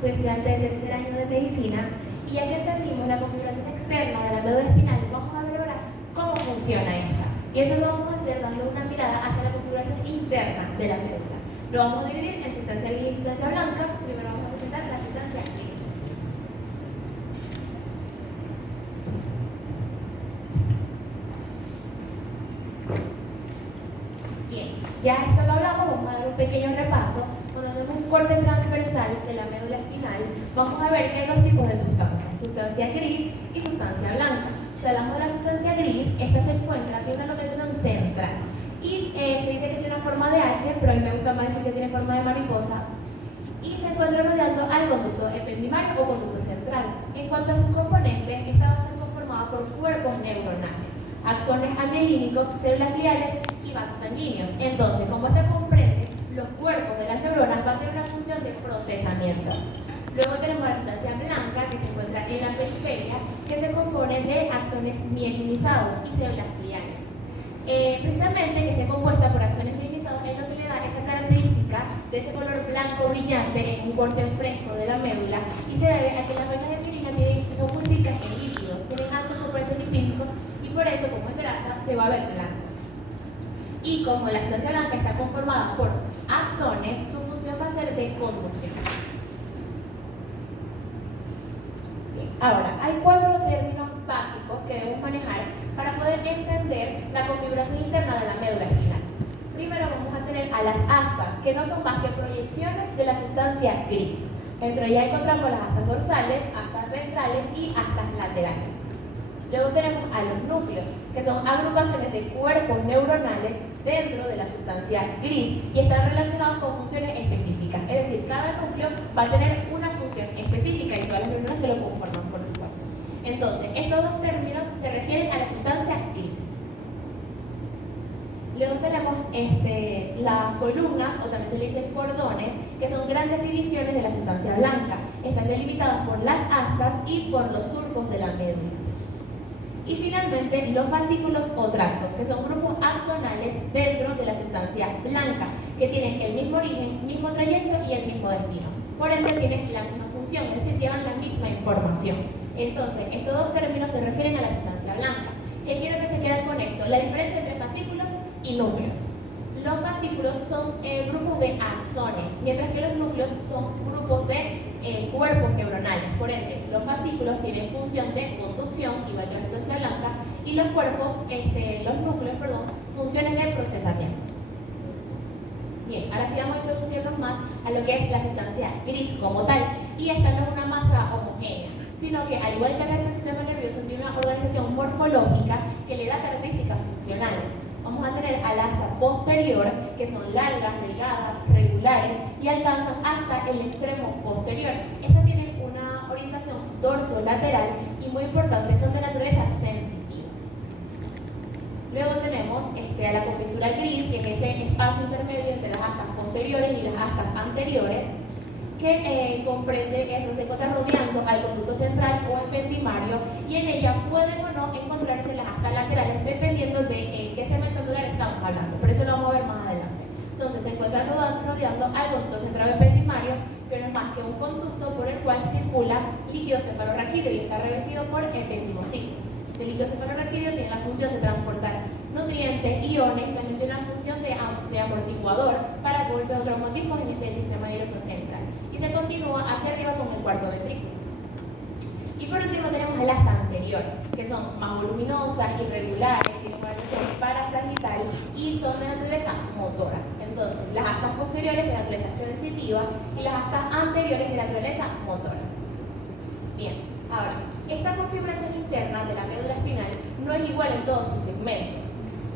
soy estudiante de tercer año de medicina y ya que entendimos la configuración externa de la médula espinal, vamos a ver ahora cómo funciona esta. Y eso lo vamos a hacer dando una mirada hacia la configuración interna de la médula. Lo vamos a dividir en sustancia gris y sustancia blanca. Primero vamos a presentar la sustancia gris. Bien, ya esto lo hablamos, vamos a dar un pequeño repaso. Cuando hacemos un corte transversal de la médula espinal, vamos a ver que hay dos tipos de sustancias, sustancia gris y sustancia blanca. Si hablamos de la sustancia gris, esta se encuentra, tiene una localización central y se dice que tiene una forma de H, pero a mí me gusta más decir que tiene forma de mariposa, y se encuentra rodeando al conducto ependimario o conducto central. En cuanto a sus componentes, esta va a estar conformada por cuerpos neuronales, axones amielínicos, células gliales y vasos sanguíneos. Entonces, como este comprende los cuerpos de las neuronas, va a tener una función de procesamiento. Luego tenemos la sustancia blanca, que se encuentra en la periferia, que se compone de axones mielinizados y células gliales. Precisamente que esté compuesta por axones mielinizados es lo que le da esa característica de ese color blanco brillante en un corte en fresco de la médula, y se debe a que las vainas de mielina son muy ricas en lípidos, tienen altos componentes lipídicos y por eso, como es grasa, se va a ver blanco. Y como la sustancia blanca está conformada por axones, su función va a ser de conducción. Bien. Ahora, hay 4 términos básicos que debemos manejar para poder entender la configuración interna de la médula espinal. Primero vamos a tener a las astas, que no son más que proyecciones de la sustancia gris. Dentro de ella encontramos las astas dorsales, astas ventrales y astas laterales. Luego tenemos a los núcleos, que son agrupaciones de cuerpos neuronales dentro de la sustancia gris y están relacionados con funciones específicas. Es decir, cada núcleo va a tener una función específica y todas las neuronas que lo conforman, por supuesto. Entonces, estos dos términos se refieren a la sustancia gris. Luego tenemos las columnas, o también se le dicen cordones, que son grandes divisiones de la sustancia blanca. Están delimitadas por las astas y por los surcos de la médula. Y finalmente, los fascículos o tractos, que son grupos axonales dentro de la sustancia blanca, que tienen el mismo origen, mismo trayecto y el mismo destino. Por ende, tienen la misma función, es decir, llevan la misma información. Entonces, estos dos términos se refieren a la sustancia blanca. ¿Qué quiero que se quede con esto? La diferencia entre fascículos y núcleos. Los fascículos son grupos de axones, mientras que los núcleos son grupos de cuerpos neuronales. Por ende, los fascículos tienen función de conducción, igual que la sustancia blanca, y los los núcleos, funciones de procesamiento. Bien, ahora sí vamos a introducirnos más a lo que es la sustancia gris como tal. Y esta no es una masa homogénea, sino que al igual que el resto del sistema nervioso, tiene una organización morfológica que le da características funcionales. Vamos a tener al asta posterior, que son largas, delgadas, regulares y alcanzan hasta el extremo posterior. Estas tienen una orientación dorsolateral y muy importante, son de naturaleza sensitiva. Luego tenemos a la comisura gris, que es ese espacio intermedio entre las astas posteriores y las astas anteriores, que comprende, se encuentra rodeando al conducto central o ependimario, y en ella pueden o no encontrarse las astas laterales dependiendo de qué segmento angular estamos hablando, pero eso lo vamos a ver más adelante. Entonces se encuentra rodeando al conducto central o ependimario, que no es más que un conducto por el cual circula líquido cefalorraquídeo y está revestido por ependimocito. El líquido cefalorraquídeo tiene la función de transportar nutrientes, iones, y también tiene una función de amortiguador para golpes o traumatismos en este sistema nervioso central. Y se continúa hacia arriba con el cuarto ventrículo. Y por último tenemos el asta anterior, que son más voluminosas, irregulares, tienen una relación parasagital y son de naturaleza motora. Entonces, las astas posteriores de naturaleza sensitiva y las astas anteriores de naturaleza motora. Bien, ahora, esta configuración interna de la médula espinal no es igual en todos sus segmentos.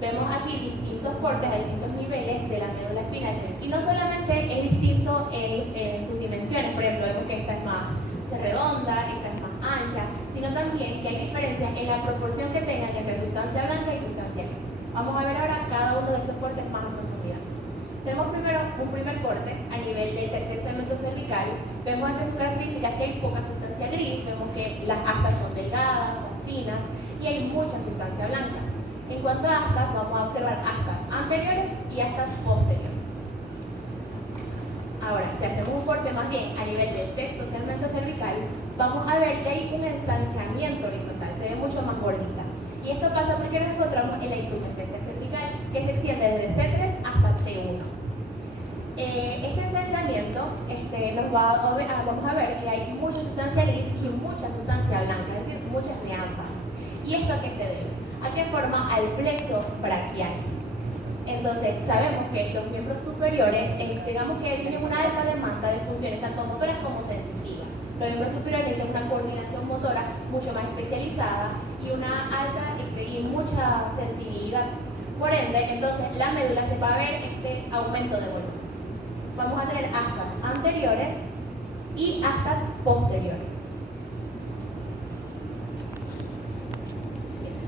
Vemos aquí distintos cortes a distintos niveles de la médula espinal, y no solamente es distinto en sus dimensiones. Por ejemplo, vemos que esta es más redonda, esta es más ancha, sino también que hay diferencias en la proporción que tengan entre sustancia blanca y sustancia gris. Vamos a ver ahora cada uno de estos cortes más en profundidad. Tenemos primero un primer corte a nivel del tercer segmento cervical. Vemos entre sus características que hay poca sustancia gris, vemos que las astas son delgadas, son finas y hay mucha sustancia blanca. En cuanto a astas, vamos a observar astas anteriores y astas posteriores. Ahora, si hacemos un corte más bien a nivel del sexto segmento cervical, vamos a ver que hay un ensanchamiento horizontal, se ve mucho más gordita. Y esto pasa porque nos encontramos en la intumescencia cervical, que se extiende desde C3 hasta T1. Este ensanchamiento vamos a ver que hay mucha sustancia gris y mucha sustancia blanca, es decir, muchas de ambas. ¿Y esto a qué se debe? ¿A qué forma? Al plexo braquial. Entonces, sabemos que los miembros superiores, digamos que tienen una alta demanda de funciones, tanto motoras como sensitivas. Los miembros superiores tienen una coordinación motora mucho más especializada y una alta y mucha sensibilidad. Por ende, entonces, la médula se va a ver este aumento de volumen. Vamos a tener astas anteriores y astas posteriores.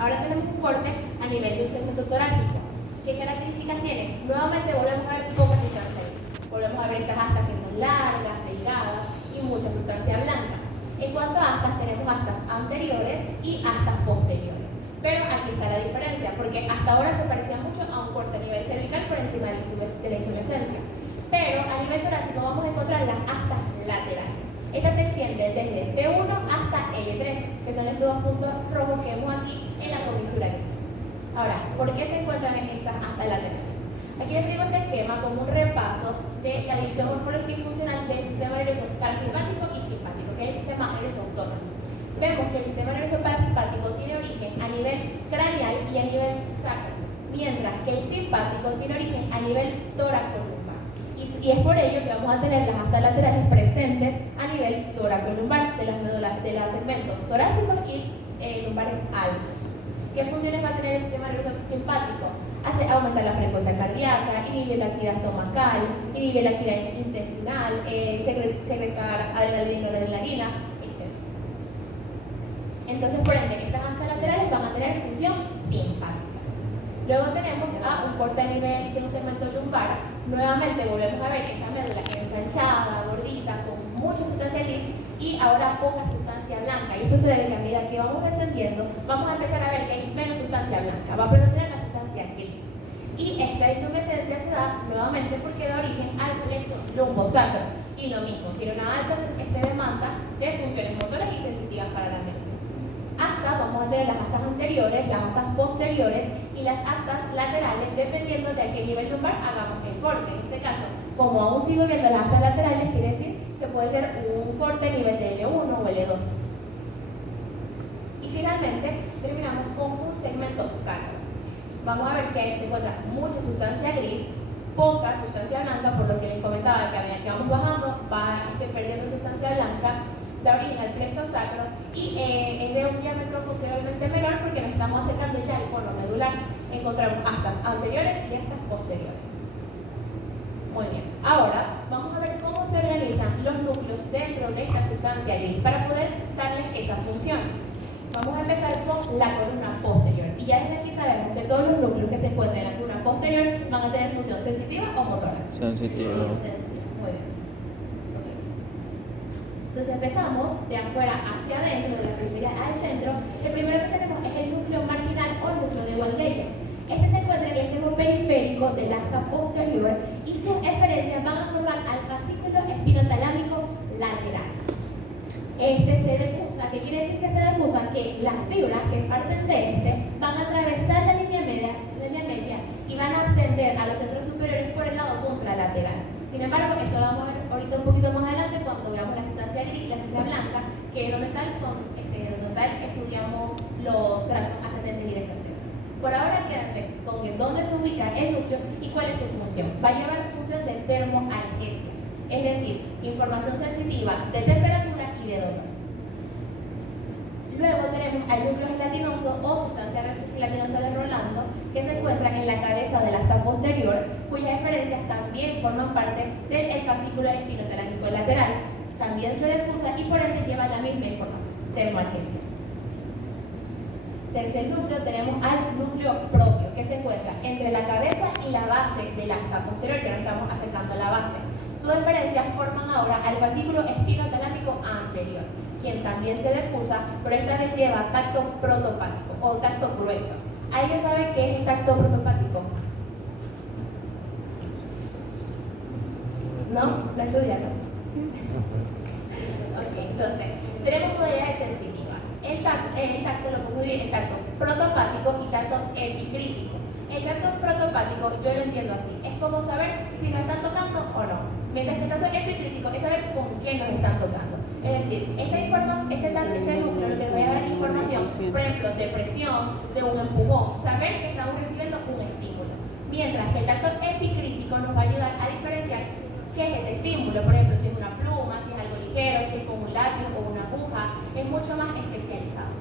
Ahora tenemos un corte a nivel de un segmento torácico. ¿Qué características tiene? Nuevamente volvemos a ver poca sustancia gris. Volvemos a ver estas astas que son largas, delgadas y mucha sustancia blanca. En cuanto a astas, tenemos astas anteriores y astas posteriores. Pero aquí está la diferencia, porque hasta ahora se parecía mucho a un corte a nivel cervical por encima de la intumescencia. Pero a nivel torácico vamos a encontrar las astas laterales. Estas se extienden desde T1 hasta L3, que son estos dos puntos rojos que vemos aquí en la comisura gris. Ahora, ¿por qué se encuentran estas astas laterales? Aquí les traigo este esquema como un repaso de la división morfológica y funcional del sistema nervioso parasimpático y simpático, que es el sistema nervioso autónomo. Vemos que el sistema nervioso parasimpático tiene origen a nivel craneal y a nivel sacro, mientras que el simpático tiene origen a nivel tóraco-lumbar. Y es por ello que vamos a tener las astas laterales presentes a nivel tóraco-lumbar de los segmentos torácicos y lumbares altos. ¿Qué funciones va a tener el sistema nervioso simpático? Hace aumentar la frecuencia cardíaca, inhibir la actividad estomacal, inhibir la actividad intestinal, secretar adrenalina y noradrenalina, etc. Entonces, por ende, estas astas laterales van a tener función simpática. Luego tenemos a un corte a nivel de un segmento lumbar. Nuevamente volvemos a ver esa médula ensanchada, gordita, con mucha sustancia gris y ahora poca sustancia blanca. Y esto se debe que a medida que vamos descendiendo, vamos a empezar a ver que hay menos sustancia blanca, va a predominar la sustancia gris. Y esta intumescencia se da nuevamente porque da origen al plexo lumbosacro. Y lo mismo, tiene una alta demanda de funciones motoras y sensitivas para la médula. Astas, vamos a tener las astas anteriores, las astas posteriores y las astas laterales, dependiendo de a qué nivel lumbar hagamos el corte. En este caso, como aún sigo viendo las astas laterales, quiere decir que puede ser un corte a nivel de L1 o L2. Y finalmente, terminamos con un segmento sacro. Vamos a ver que ahí se encuentra mucha sustancia gris, poca sustancia blanca, por lo que les comentaba que a medida que vamos bajando va perdiendo sustancia blanca, da origen al plexo sacro y es de un diámetro posiblemente menor porque nos estamos acercando ya al cono medular. Encontramos astas anteriores y astas posteriores. Muy bien, ahora vamos a ver cómo se organizan los núcleos dentro de esta sustancia gris para poder darles esas funciones. Vamos a empezar con la columna posterior y ya desde aquí sabemos que todos los núcleos que se encuentran en la columna posterior van a tener función sensitiva o motora. Sensitiva. Muy bien. Entonces empezamos de afuera hacia adentro, de la periferia al centro. El primero que tenemos es el núcleo marginal o núcleo de Waldeyer. Este se encuentra en el seno periférico del asta posterior y sus eferencias van a formar al fascículo espinotalámico lateral. Este se decusa, ¿qué quiere decir que se decusa? Que las fibras que parten de este van a atravesar la línea media y van a ascender a los centros superiores por el lado contralateral. Sin embargo, esto lo vamos a ver ahorita un poquito más adelante cuando veamos la sustancia gris y la sustancia blanca, que es donde estudiamos los tractos ascendentes y descendentes. Por ahora quédense con dónde se ubica el núcleo y cuál es su función. Va a llevar función de termoalgesia, es decir, información sensitiva de temperatura y de dolor. Luego tenemos al núcleo gelatinoso o sustancia gelatinosa de Rolando, que se encuentra en la cabeza del asta posterior, cuyas eferencias también forman parte del fascículo espinotalámico lateral. También se decusa y por ende lleva la misma información, termoalgesia. Tercer núcleo, tenemos al núcleo propio, que se encuentra entre la cabeza y la base del asta posterior, que nos estamos acercando a la base. Sus referencias forman ahora al fascículo espinotalámico anterior, quien también se decusa, pero esta vez lleva tacto protopático o tacto grueso. ¿Alguien sabe qué es el tacto protopático? ¿No? ¿La estudiaron? Ok, entonces, tenemos modalidades sensitivas. El tacto lo podemos dividir en tacto protopático y tacto epicrítico. El tacto protopático yo lo entiendo así, es como saber si nos están tocando o no. Mientras que el tacto epicrítico es saber con quién nos están tocando. Es decir, este núcleo lo que nos va a dar información, por ejemplo, de presión, de un empujón, saber que estamos recibiendo un estímulo. Mientras que el tacto epicrítico nos va a ayudar a diferenciar qué es ese estímulo, por ejemplo, si es una pluma, si es algo ligero, si es con un lápiz o una aguja, es mucho más especializado.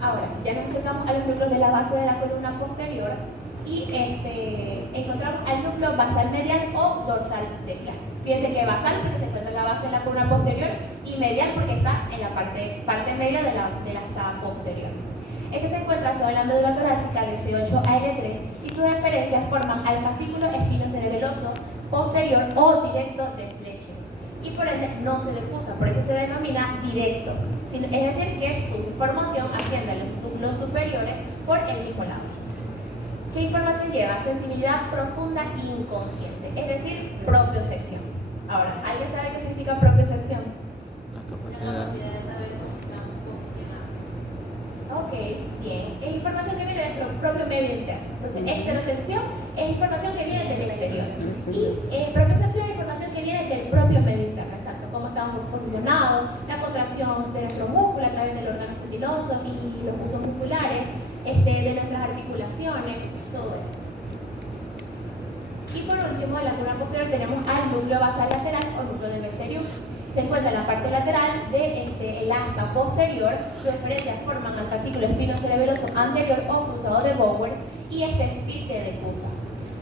Ahora, ya nos acercamos a los núcleos de la base de la columna posterior y encontramos al núcleo basal medial o dorsal medial. Fíjense que basal porque se encuentra en la base de la columna posterior y medial porque está en la parte media de la asta posterior. Este se encuentra sobre la médula torácica de C8 a L3 y sus referencias forman al fascículo espinocerebeloso posterior o directo de Fletcher. Y por ende no se decusa, por eso se denomina directo. Es decir, que su información asciende a los núcleos superiores por el mismo lado. ¿Qué información lleva? Sensibilidad profunda e inconsciente, es decir, propiocepción. Ahora, ¿alguien sabe qué significa propiocepción? La capacidad de saber cómo estamos posicionados. Ok, bien. Es información que viene de nuestro propio medio interno. Entonces, exterocepción es información que viene del exterior. Y propiocepción es información que viene del propio medio interno, exacto. Cómo estamos posicionados, la contracción de nuestro músculo a través del órgano espindoso y los usos musculares, de nuestras articulaciones, todo eso. Y por último, en la columna posterior tenemos al núcleo basal lateral o núcleo de Vesterium. Se encuentra en la parte lateral del asta posterior. Sus referencias forman al fascículo espinocerebeloso anterior o cruzado de Bowers y sí se decusa.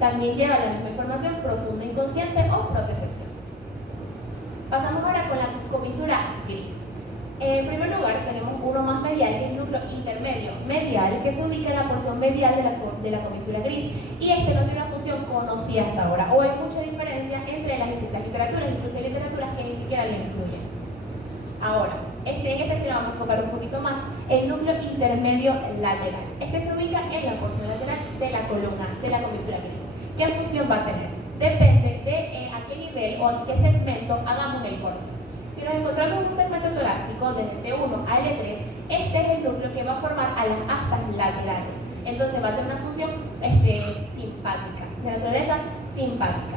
También lleva la misma información profunda inconsciente o propiocepción. Pasamos ahora con la comisura gris. En primer lugar, tenemos uno más medial, que es el núcleo intermedio medial, que se ubica en la porción medial de la comisura gris. Y no tiene una función conocida hasta ahora, o hay mucha diferencia entre las distintas literaturas, incluso hay literaturas que ni siquiera lo incluyen. Ahora, en sí lo vamos a enfocar un poquito más, el núcleo intermedio lateral. Se ubica en la porción lateral de la columna, de la comisura gris. ¿Qué función va a tener? Depende de a qué nivel o a qué segmento hagamos el corte. Si nos encontramos en un segmento torácico de T1 a L3, este es el núcleo que va a formar a las astas laterales. Entonces va a tener una función simpática, de naturaleza simpática.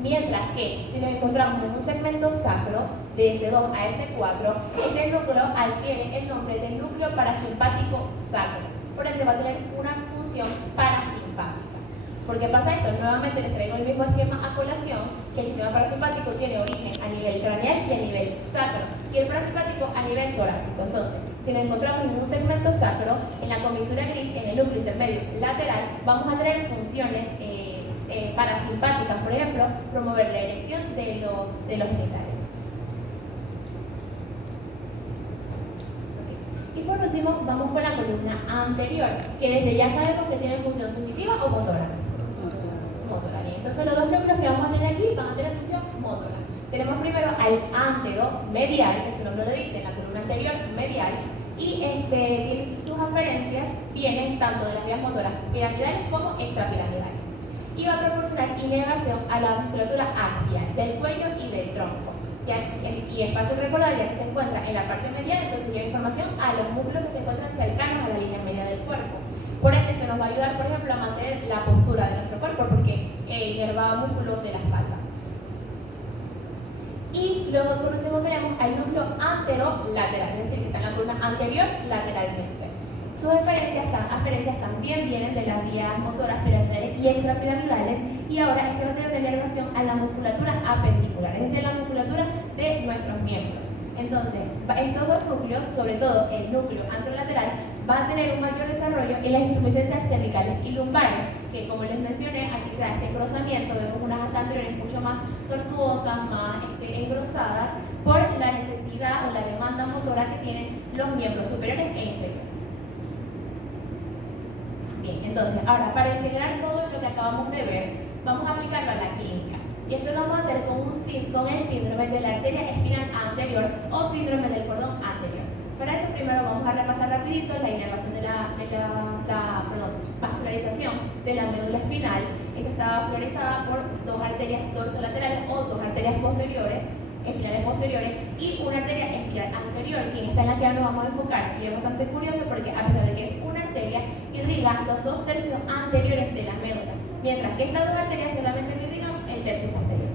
Mientras que si nos encontramos en un segmento sacro de S2 a S4, este núcleo adquiere el nombre de núcleo parasimpático sacro. Por ende va a tener una función parasimpática. ¿Por qué pasa esto? Nuevamente les traigo el mismo esquema a colación, que el sistema parasimpático tiene origen a nivel craneal y a nivel sacro, y el parasimpático a nivel torácico. Entonces, si nos encontramos en un segmento sacro, en la comisura gris, en el núcleo intermedio lateral, vamos a tener funciones parasimpáticas, por ejemplo, promover la erección de los genitales. Y por último, vamos con la columna anterior, que desde ya sabemos que tiene función sensitiva o motora. Entonces los dos núcleos que vamos a tener aquí van a tener función motora. Tenemos primero al antero medial, que su nombre lo dice, la columna anterior medial, y sus aferencias vienen tanto de las vías motoras piramidales como extrapiramidales. Y va a proporcionar inervación a la musculatura axial del cuello y del tronco. Y es fácil recordar, ya que se encuentra en la parte medial, entonces lleva información a los músculos que se encuentran cercanos a la línea media del cuerpo. Por ende, esto nos va a ayudar, por ejemplo, a mantener la postura de nuestro cuerpo porque inerva músculos de la espalda. Y luego, por último, tenemos al núcleo anterolateral, es decir, que está en la columna anterior lateralmente. Sus aferencias también vienen de las vías motoras piramidales y extrapiramidales, y ahora va a tener una inervación a la musculatura apendicular, es decir, la musculatura de nuestros miembros. Entonces, estos dos núcleos, sobre todo el núcleo anterolateral, va a tener un mayor desarrollo en las insuficiencias cervicales y lumbares, que como les mencioné, aquí se da este engrosamiento, vemos unas astas anteriores mucho más tortuosas, más engrosadas, por la necesidad o la demanda motora que tienen los miembros superiores e inferiores. Bien, entonces, ahora, para integrar todo lo que acabamos de ver, vamos a aplicarlo a la clínica. Y esto lo vamos a hacer con el síndrome de la arteria espinal anterior o síndrome del cordón anterior. Para eso primero vamos a repasar rapidito la inervación de vascularización de la médula espinal Esta estaba priorizada por dos arterias dorsolaterales o dos arterias posteriores, espirales posteriores, y una arteria espiral anterior, que esta es la que nos vamos a enfocar. Y es bastante curioso porque a pesar de que es una arteria, irriga los 2/3 anteriores de la médula, mientras que estas dos arterias solamente irrigan el tercio posterior.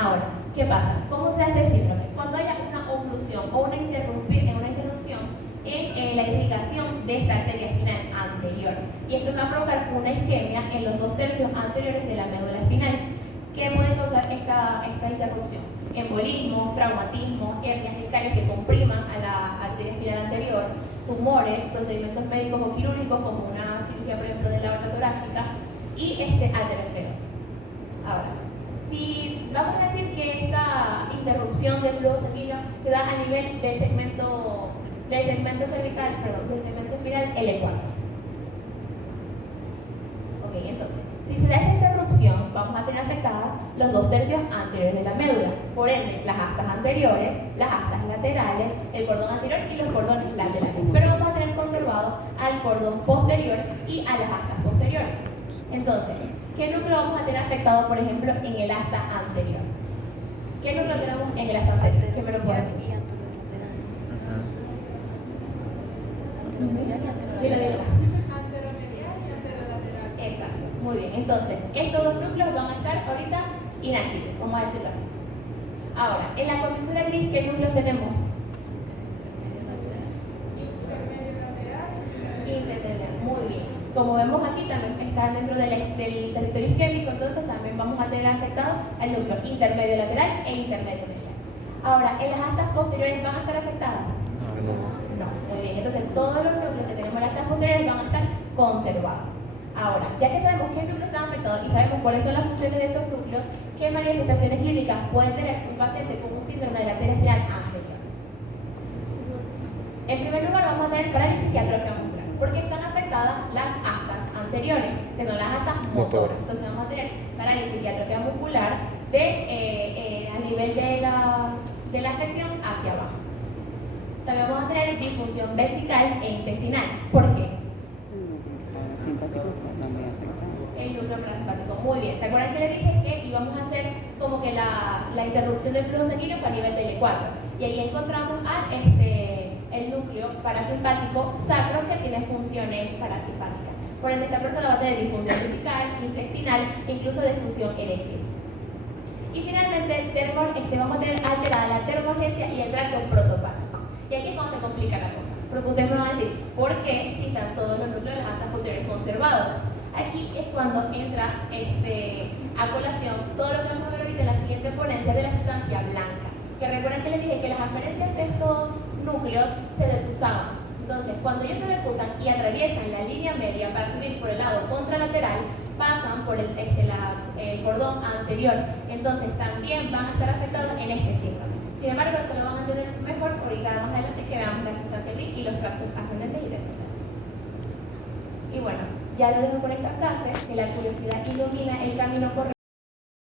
Ahora, ¿qué pasa? ¿Cómo se hace el síndrome? Cuando haya una oclusión o una interrupción en la irrigación de esta arteria espinal anterior. Y esto va a provocar una isquemia en los 2/3 anteriores de la médula espinal. ¿Qué puede causar esta interrupción? Embolismo, traumatismo, hernias discales que compriman a la arteria espinal anterior, tumores, procedimientos médicos o quirúrgicos como una cirugía, por ejemplo, de la aorta torácica y aterosclerosis. Ahora, si vamos a decir que esta interrupción del flujo sanguíneo se da a nivel del segmento cervical, del segmento espiral L4. Ok, entonces, si se da esta interrupción, vamos a tener afectadas los 2/3 anteriores de la médula, por ende, las astas anteriores, las astas laterales, el cordón anterior y los cordones laterales. Pero vamos a tener conservado al cordón posterior y a las astas posteriores. Entonces, ¿qué núcleo vamos a tener afectado, por ejemplo, en el asta anterior? ¿Qué núcleo tenemos en el asta anterior? ¿Qué me lo puedo decir? Dilo. Anteromedial y anterolateral. Exacto, muy bien. Entonces, estos dos núcleos van a estar ahorita inactivos, vamos a decirlo así. Ahora, en la comisura gris, ¿qué núcleos tenemos? Intermedial, muy bien. Como vemos aquí, también está dentro del territorio isquémico, entonces también vamos a tener afectado al núcleo intermedio lateral e intermedio medial. Ahora, ¿en las astas posteriores van a estar afectadas? No, muy bien. Entonces, todos los núcleos que tenemos en las astas posteriores van a estar conservados. Ahora, ya que sabemos qué núcleos están afectados y sabemos cuáles son las funciones de estos núcleos, ¿qué manifestaciones clínicas puede tener un paciente con un síndrome de la arteria espinal anterior? En primer lugar, vamos a tener parálisis y atrofia muscular, porque están afectadas las astas anteriores, que son las astas motoras. Entonces, vamos a tener parálisis y atrofia muscular a nivel de la afección hacia abajo. También vamos a tener disfunción vesical e intestinal. ¿Por qué? Simpático está también afectado. El núcleo parasimpático. Muy bien. ¿Se acuerdan que le dije que íbamos a hacer como que la interrupción del flujo sanguíneo fue a nivel de L4? Y ahí encontramos el núcleo parasimpático sacro que tiene funciones parasimpáticas. Por ende, esta persona va a tener disfunción vesical, intestinal, incluso disfunción eréctil. Y finalmente, vamos a tener alterada la termogesia y el tracto protopático. Y aquí es cuando se complica la cosa. Porque ustedes me van a decir, ¿por qué si están todos los núcleos de las astas posteriores conservados? Aquí es cuando entra a colación todo lo que vamos a ver ahorita en la siguiente ponencia de la sustancia blanca. Que recuerden que les dije que las aferencias de estos núcleos se decusaban. Entonces, cuando ellos se decusan y atraviesan la línea media para subir por el lado contralateral, pasan por el cordón anterior. Entonces, también van a estar afectados en este síndrome. Sin embargo, eso lo van a entender mejor ahorita más adelante que veamos la sustancia gris y los tractos ascendentes y descendentes. Y bueno, ya lo dejo por esta frase, que la curiosidad ilumina el camino correcto.